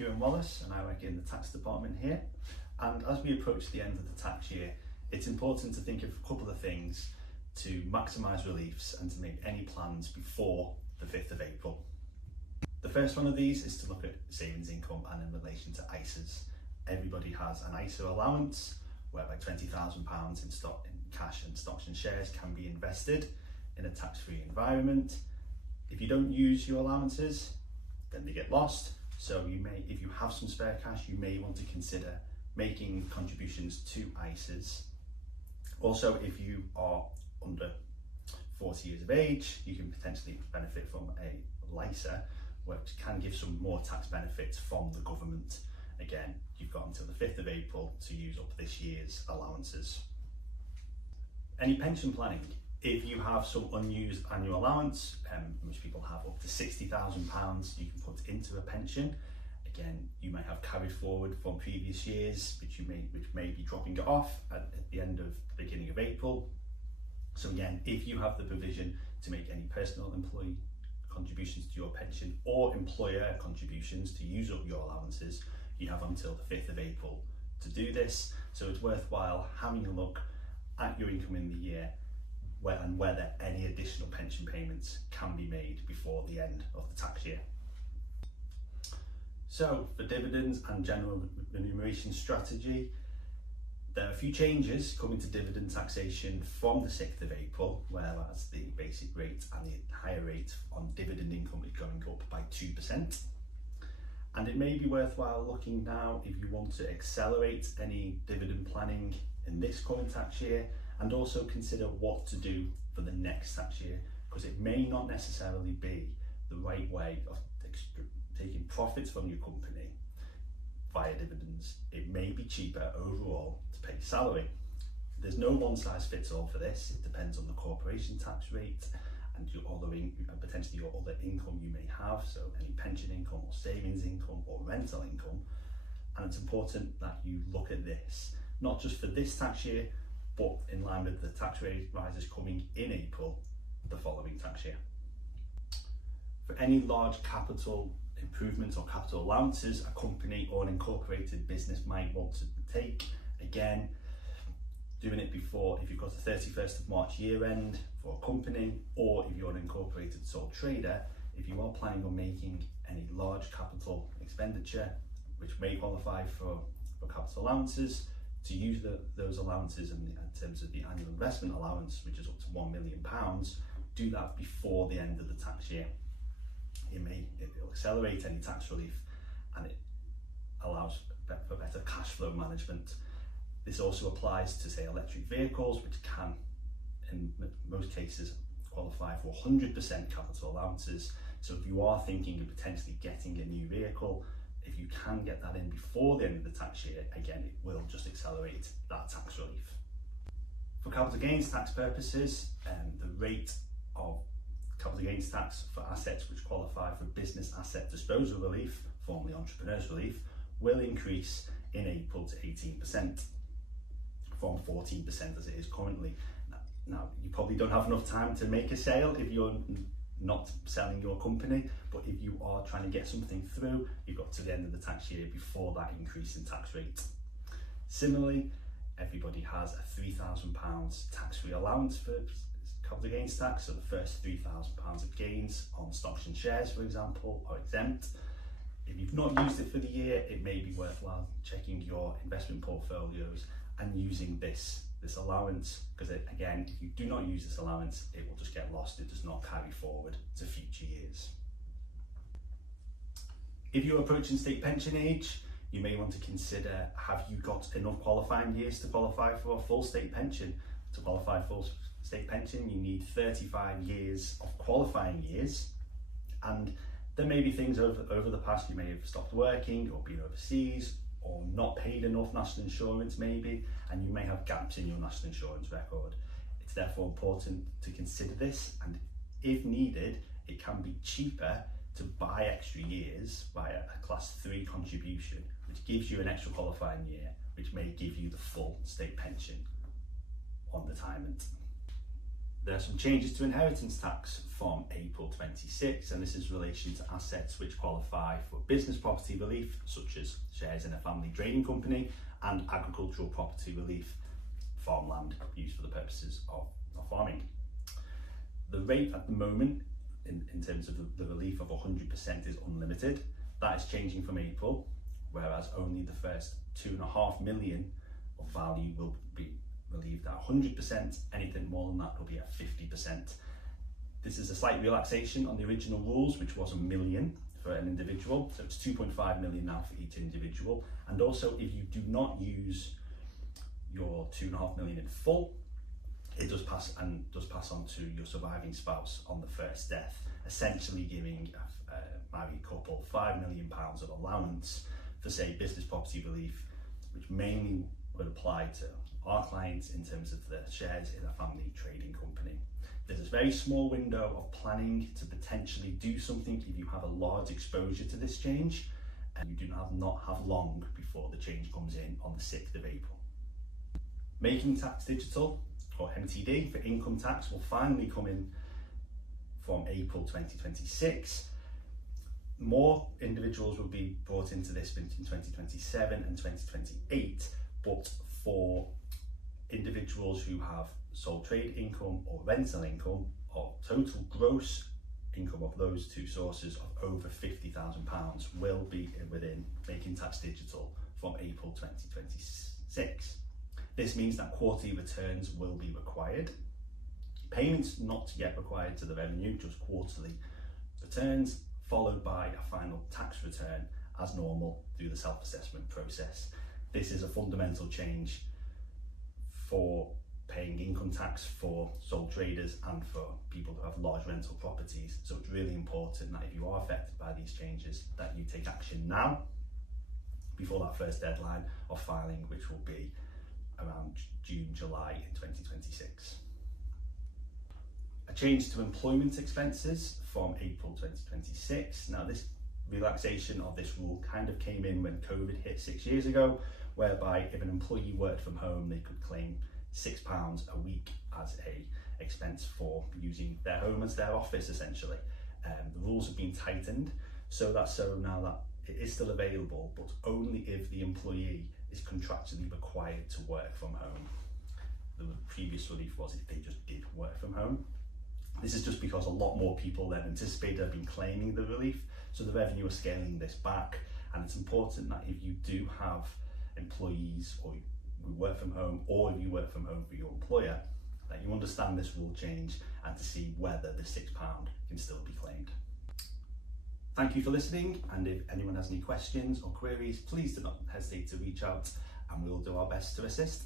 Kieran Wallace and I work in the tax department here. And as we approach the end of the tax year, it's important to think of a couple of things to maximise reliefs and to make any plans before the 5th of April. The first one of these is to look at savings income and in relation to ISAs. Everybody has an ISA allowance whereby £20,000 in cash and stocks and shares can be invested in a tax-free environment. If you don't use your allowances, then they get lost. So you may, if you have some spare cash, you may want to consider making contributions to ISAs. Also, if you are under 40 years of age, you can potentially benefit from a LISA, which can give some more tax benefits from the government. Again, you've got until the 5th of April to use up this year's allowances. Any pension planning. If you have some unused annual allowance, most people have up to £60,000 you can put into a pension. Again, you may have carried forward from previous years, which may be dropping it off at the end of the beginning of April. So again, if you have the provision to make any personal employee contributions to your pension or employer contributions to use up your allowances, you have until the 5th of April to do this. So it's worthwhile having a look at your income in the year and whether any additional pension payments can be made before the end of the tax year. So for dividends and general remuneration strategy, there are a few changes coming to dividend taxation from the 6th of April, whereas the basic rate and the higher rate on dividend income is going up by 2%. And it may be worthwhile looking now if you want to accelerate any dividend planning in this current tax year, and also consider what to do for the next tax year, because it may not necessarily be the right way of taking profits from your company via dividends. It may be cheaper overall to pay salary. There's no one size fits all for this. It depends on the corporation tax rate and your other potentially your other income you may have, so any pension income or savings income or rental income. And it's important that you look at this, not just for this tax year, but in line with the tax rate rises coming in April the following tax year. For any large capital improvements or capital allowances a company or an incorporated business might want to take, again, doing it before, if you've got the 31st of March year end for a company, or if you're an incorporated sole trader, if you are planning on making any large capital expenditure which may qualify for capital allowances, to use those allowances in terms of the annual investment allowance, which is up to £1 million, do that before the end of the tax year. It will accelerate any tax relief, and it allows for better cash flow management. This also applies to, say, electric vehicles, which can, in most cases, qualify for 100% capital allowances. So if you are thinking of potentially getting a new vehicle, if you can get that in before the end of the tax year, again, it will just accelerate that tax relief. For capital gains tax purposes, the rate of capital gains tax for assets which qualify for business asset disposal relief, formerly entrepreneurs relief, will increase in April to 18% from 14% as it is currently. Now, you probably don't have enough time to make a sale if you're not selling your company, but if you are trying to get something through, you've got to the end of the tax year before that increase in tax rate. Similarly, everybody has a £3,000 tax-free allowance for capital gains tax, so the first £3,000 of gains on stocks and shares, for example, are exempt. If you've not used it for the year, it may be worthwhile checking your investment portfolios and using this allowance, because again, if you do not use this allowance, it will just get lost. It does not carry forward to future years. If you're approaching state pension age, you may want to consider, have you got enough qualifying years to qualify for a full state pension? To qualify for state pension, you need 35 years of qualifying years, and there may be things over the past. You may have stopped working or been overseas or not paid enough national insurance maybe, and you may have gaps in your national insurance record. It's therefore important to consider this, and if needed, it can be cheaper to buy extra years via a class 3 contribution, which gives you an extra qualifying year, which may give you the full state pension on retirement. There are some changes to inheritance tax from April 26, and this is in relation to assets which qualify for business property relief, such as shares in a family trading company, and agricultural property relief, farmland used for the purposes of farming. The rate at the moment, in terms of the relief of 100%, is unlimited. That is changing from April, whereas only the first 2.5 million of value will be relieved at 100%. Anything more than that will be at 50%. This is a slight relaxation on the original rules, which was $1 million for an individual, so it's 2.5 million now for each individual. And also, if you do not use your 2.5 million in full, it does pass on to your surviving spouse on the first death, essentially giving a married couple £5 million of allowance for, say, business property relief, which mainly would apply to our clients in terms of the shares in a family trading company. There's a very small window of planning to potentially do something if you have a large exposure to this change, and you do not have long before the change comes in on the 6th of April. Making Tax Digital, or MTD, for income tax will finally come in from April 2026. More individuals will be brought into this in 2027 and 2028, but for individuals who have sole trade income or rental income, or total gross income of those two sources of over £50,000 will be within Making Tax Digital from April 2026. This means that quarterly returns will be required. Payments not yet required to the revenue, just quarterly returns, followed by a final tax return as normal through the self-assessment process. This is a fundamental change for paying income tax for sole traders and for people who have large rental properties. So it's really important that if you are affected by these changes, that you take action now before that first deadline of filing, which will be around June, July in 2026. A change to employment expenses from April 2026. Now, this relaxation of this rule kind of came in when COVID hit 6 years ago, whereby if an employee worked from home, they could claim £6 a week as a expense for using their home as their office, essentially. The rules have been tightened, so now that it is still available, but only if the employee is contractually required to work from home. The previous relief was if they just did work from home. This is just because a lot more people than anticipated have been claiming the relief, so the revenue is scaling this back. And it's important that if you do have employees or who work from home, or if you work from home for your employer, that you understand this rule change and to see whether the £6 can still be claimed. Thank you for listening, and if anyone has any questions or queries, please do not hesitate to reach out and we'll do our best to assist.